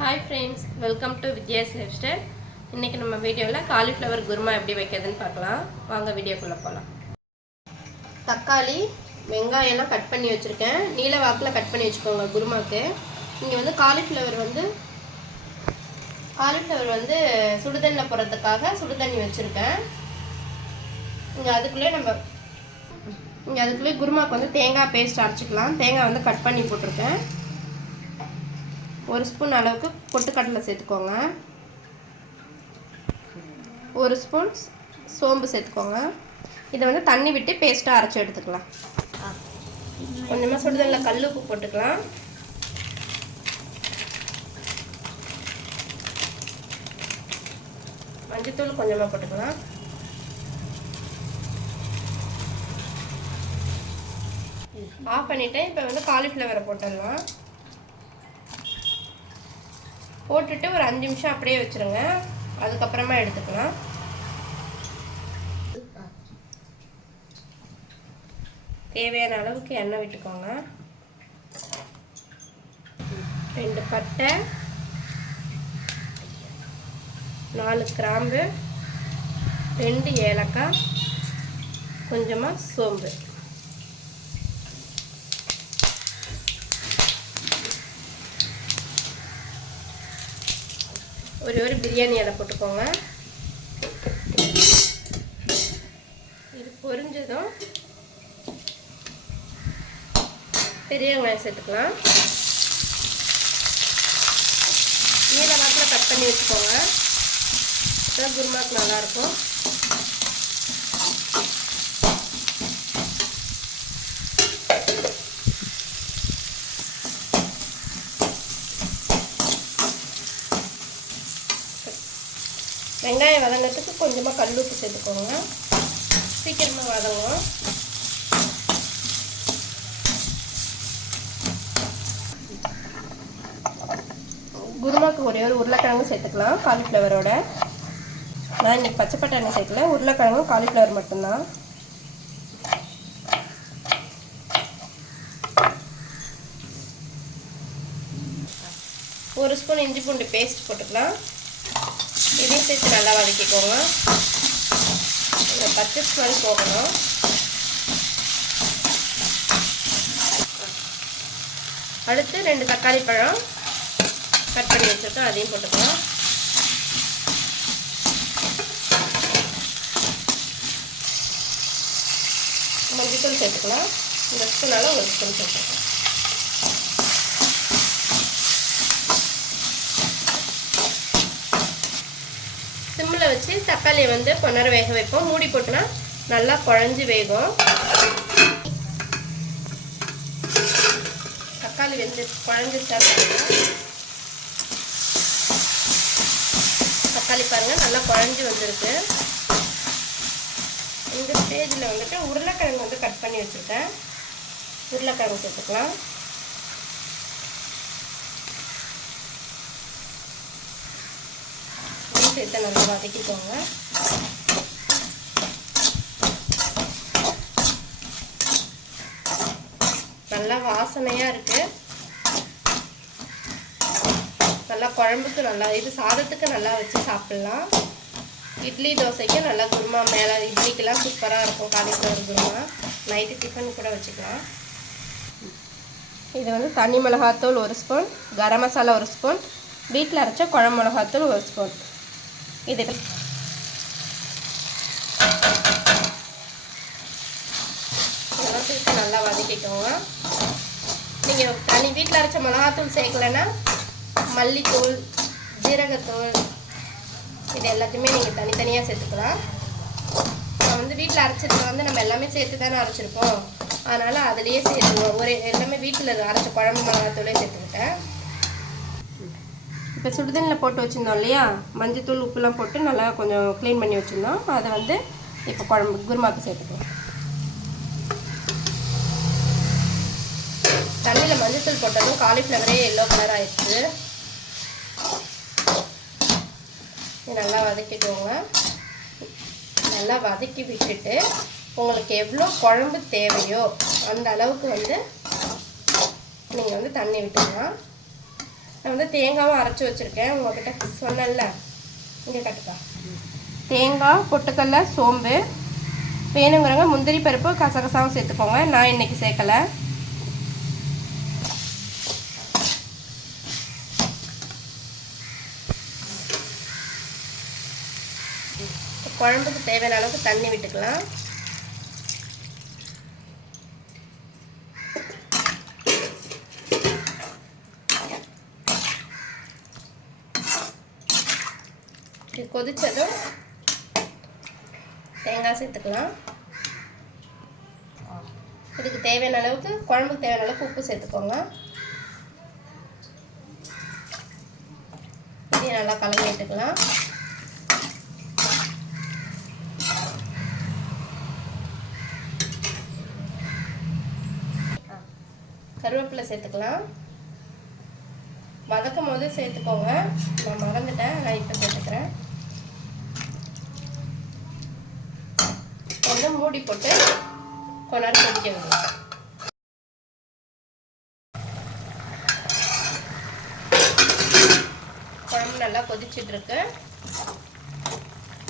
Hi friends, welcome to Vidya's life style. இன்றைக்கி நம்ம வீடியோவில் காலிஃப்ளவர் குருமா எப்படி வைக்கிறதுன்னு பார்க்கலாம். வாங்க வீடியோக்குள்ளே போகலாம். தக்காளி வெங்காயம்லாம் கட் பண்ணி வச்சுருக்கேன். நீல வாக்கில் கட் பண்ணி வச்சுக்கோங்க குருமாவுக்கு. இங்கே வந்து காலிஃப்ளவர் வந்து சுடுதண்ணில் போடுறதுக்காக சுடுதண்ணி வச்சுருக்கேன். இங்கே அதுக்குள்ளே குருமாவுக்கு வந்து தேங்காய் பேஸ்ட் அரைச்சிக்கலாம். தேங்காய் வந்து கட் பண்ணி போட்டிருக்கேன். 1 ஸ்பூன் அளவுக்கு பொட்டுக்கடலை சேர்த்துக்கோங்க. 1 ஸ்பூன் சோம்பு சேர்த்துக்கோங்க. இதை வந்து தண்ணி விட்டு பேஸ்ட்டாக அரைச்சி எடுத்துக்கலாம். கொஞ்சமாக சுடுதண்ணில் கல் உப்பு போட்டுக்கலாம். மஞ்சத்தூள் கொஞ்சமாக போட்டுக்கலாம். ஆஃப் பண்ணிவிட்டேன். இப்போ வந்து காலிஃப்ளவரை போட்டுடலாம். போட்டுட்டு ஒரு 5 நிமிஷம் அப்படியே வச்சுருங்க. அதுக்கப்புறமா எடுத்துக்கலாம். தேவையான அளவுக்கு எண்ணெய் விட்டுக்கோங்க. 2 பட்டை, 4 கிராம்பு, 2 ஏலக்காய், கொஞ்சமாக சோம்பு. ஒரு பிரியாணி இலை போட்டுக்கோங்க. இது பொரிஞ்சதும் பெரிய வெங்காயம் சேர்த்துக்கலாம். நீல வாக்கில் கட் பண்ணி வச்சுக்கோங்க. அதான் குருமாக்கு நல்லாயிருக்கும். வெங்காயம் வதங்கிறதுக்கு கொஞ்சமாக கல் உப்பு சேர்த்துக்கோங்க. சீக்கிரமாக வதங்கும். குருமாக்கு ஒரே ஒரு உருளைக்கிழங்கு சேர்த்துக்கலாம் காலிஃப்ளவரோட. நான் இன்றைக்கி பச்சை பட்டாணி சேர்க்கல, உருளைக்கிழங்கும் காலிஃப்ளவர் மட்டும்தான். ஒரு ஸ்பூன் இஞ்சி பூண்டு பேஸ்ட் போட்டுக்கலாம். இதையும் சேர்த்து நல்லா வதக்கிக்கோங்க. பச்சை ஸ்மெல் போகணும். அடுத்து 2 தக்காளி பழம் கட் பண்ணி வச்சுருக்கோம். அதையும் போட்டுக்கலாம். மஞ்சள் சேர்த்துக்கலாம். இந்த ஸ்பூனால 1 ஸ்பூன் சேர்த்துக்கலாம். சிம்மில் வச்சு தக்காளியை வந்து கொஞ்ச நேரம் வேக வைப்போம். மூடி போட்டுனா நல்லா குழஞ்சி வேகும். தக்காளி குழஞ்சிச்சா தக்காளி பாருங்கள் நல்லா குழஞ்சி வந்திருக்கு. இந்த ஸ்டேஜில் வந்துட்டு உருளைக்கிழங்கு வந்து கட் பண்ணி வச்சுருக்கேன். உருளைக்கிழங்கு சேர்த்துக்கலாம். சேர்த்து நல்லா வதக்கிக்கோங்க. நல்லா வாசனையாக இருக்குது. நல்லா குழம்புக்கு நல்லா, இது சாதத்துக்கு நல்லா வச்சு சாப்பிட்லாம். இட்லி தோசைக்கு நல்லா குருமா மேலே இட்லிக்கெல்லாம் சூப்பராக இருக்கும் காலிஃப்ளவர் குருமா. நைட்டு டிஃபன் கூட வச்சுக்கலாம். இது வந்து தனி மிளகாத்தூள் 1 ஸ்பூன், கரம் மசாலா 1 ஸ்பூன், வீட்டில் அரைச்ச குழம்பு மிளகாத்தூள் 1 ஸ்பூன். இது இதெல்லாம் சேர்த்து நல்லா வதக்கிக்கோங்க. நீங்கள் வீட்டில் அரைச்ச மிளகாத்தூள் சேர்க்கலைன்னா மல்லித்தூள், ஜீரகத்தூள் இது எல்லாத்தையுமே நீங்கள் தனித்தனியாக சேர்த்துக்கலாம். நான் வந்து வீட்டில் அரைச்சதுக்கு வந்து நம்ம எல்லாமே சேர்த்து தானே அரைச்சிருப்போம். அதனால் அதுலேயே சேர்த்துவோம். எல்லாமே வீட்டில் அரைச்ச குழம்பு மிளகாத்தூளே சேர்த்துக்கிட்டேன். இப்போ சுடுதண்ணில் போட்டு வச்சுருந்தோம் இல்லையா, மஞ்சத்தூள் உப்புலாம் போட்டு நல்லா கொஞ்சம் க்ளீன் பண்ணி வச்சுருந்தோம். அதை வந்து இப்போ குருமாக்கு சேர்த்துக்கலாம். தண்ணியில் மஞ்சத்தூள் போட்டதும் காலிஃப்ளவரே எல்லோ கலர் ஆயிடுச்சு. நல்லா வதக்கிக்கோங்க. நல்லா வதக்கி விட்டுட்டு உங்களுக்கு எவ்வளோ குழம்பு தேவையோ அந்த அளவுக்கு வந்து நீங்கள் வந்து தண்ணி விட்டுக்கலாம். நான் வந்து தேங்காவும் அரைச்சி வச்சுருக்கேன். உங்கள்கிட்ட சொன்னேன்ல, இங்கே கட்டுக்கா. தேங்காய், பொட்டுக்கடலை, சோம்பு, வேணுங்கிறவங்க முந்திரி பருப்பு கசகசாவும் சேர்த்துக்கோங்க. நான் இன்றைக்கி சேர்க்கலை. குழம்புக்கு தேவையான அளவுக்கு தண்ணி விட்டுக்கலாம். இது கொதிச்சதும் தேங்காய் சேர்த்துக்கலாம். இதுக்கு தேவையான அளவுக்கு, குழம்புக்கு தேவையான அளவுக்கு உப்பு சேர்த்துக்கோங்க. இதையும் நல்லா கலந்து விட்டுக்கலாம். கருவேப்பிலை சேர்த்துக்கலாம். வதக்கும் போது சேர்த்துக்கோங்க. நான் மறந்துட்டேன், நான் இப்போ சேர்த்துக்கிறேன். கொஞ்சம் மூடி போட்டு கொஞ்ச நேரம் கொதிக்க விடுங்க. குழம்பு நல்லா கொதிச்சுட்டு இருக்கு.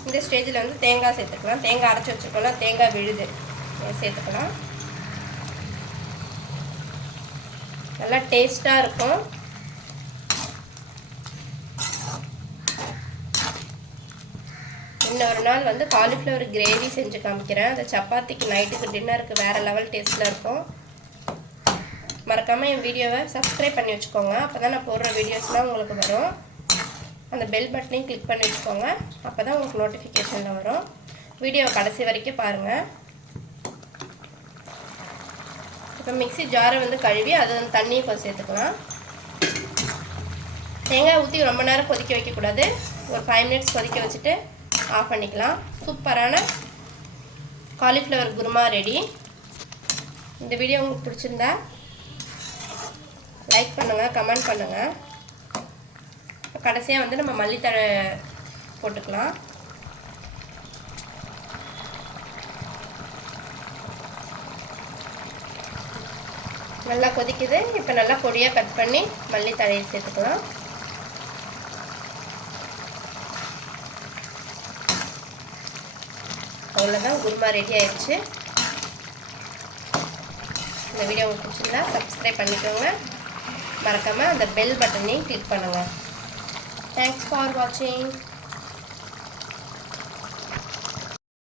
இந்த ஸ்டேஜில் வந்து தேங்காய் சேர்த்துக்கலாம். தேங்காய் அரைச்சி வச்சுக்கோங்க. தேங்காய் விழுது சேர்த்துக்கலாம். நல்லா டேஸ்ட்டாக இருக்கும். இன்னொரு நாள் வந்து காலிஃப்ளவர் கிரேவி செஞ்சு காமிக்கிறேன். அந்த சப்பாத்திக்கு, நைட்டுக்கு, டின்னருக்கு வேறு லெவல் டேஸ்ட்டில் இருக்கும். மறக்காமல் என் வீடியோவை சப்ஸ்கிரைப் பண்ணி வச்சுக்கோங்க. அப்போ தான் நான் போடுற வீடியோஸ்லாம் உங்களுக்கு வரும். அந்த பெல் பட்டனையும் கிளிக் பண்ணி வச்சுக்கோங்க. அப்போ தான் உங்களுக்கு நோட்டிஃபிகேஷனில் வரும். வீடியோவை கடைசி வரைக்கும் பாருங்கள். இப்போ மிக்ஸி ஜாரை வந்து கழுவி அது வந்து தண்ணியை கொஞ்சம் சேர்த்துக்கலாம். தேங்காய் ஊற்றி ரொம்ப நேரம் கொதிக்க வைக்கக்கூடாது. ஒரு 5 மினிட்ஸ் கொதிக்க வச்சுட்டு ஆஃப் பண்ணிக்கலாம். சூப்பரான காலிஃப்ளவர் குருமா ரெடி. இந்த வீடியோ உங்களுக்கு பிடிச்சிருந்தா லைக் பண்ணுங்கள், கமெண்ட் பண்ணுங்கள். கடைசியாக வந்து நம்ம மல்லித்தழை போட்டுக்கலாம். நல்லா கொதிக்குது. இப்போ நல்லா பொடியாக கட் பண்ணி மல்லித்தழையை சேர்த்துக்கலாம். அவ்வளோதான், குருமா ரெடி ஆயிடுச்சு. இந்த வீடியோ உங்களுக்கு பிடிச்சிருந்தா சப்ஸ்கிரைப் பண்ணிக்கோங்க. மறக்காமல் அந்த பெல் பட்டனையும் கிளிக் பண்ணுங்கள். தேங்க்ஸ் ஃபார் வாட்சிங்.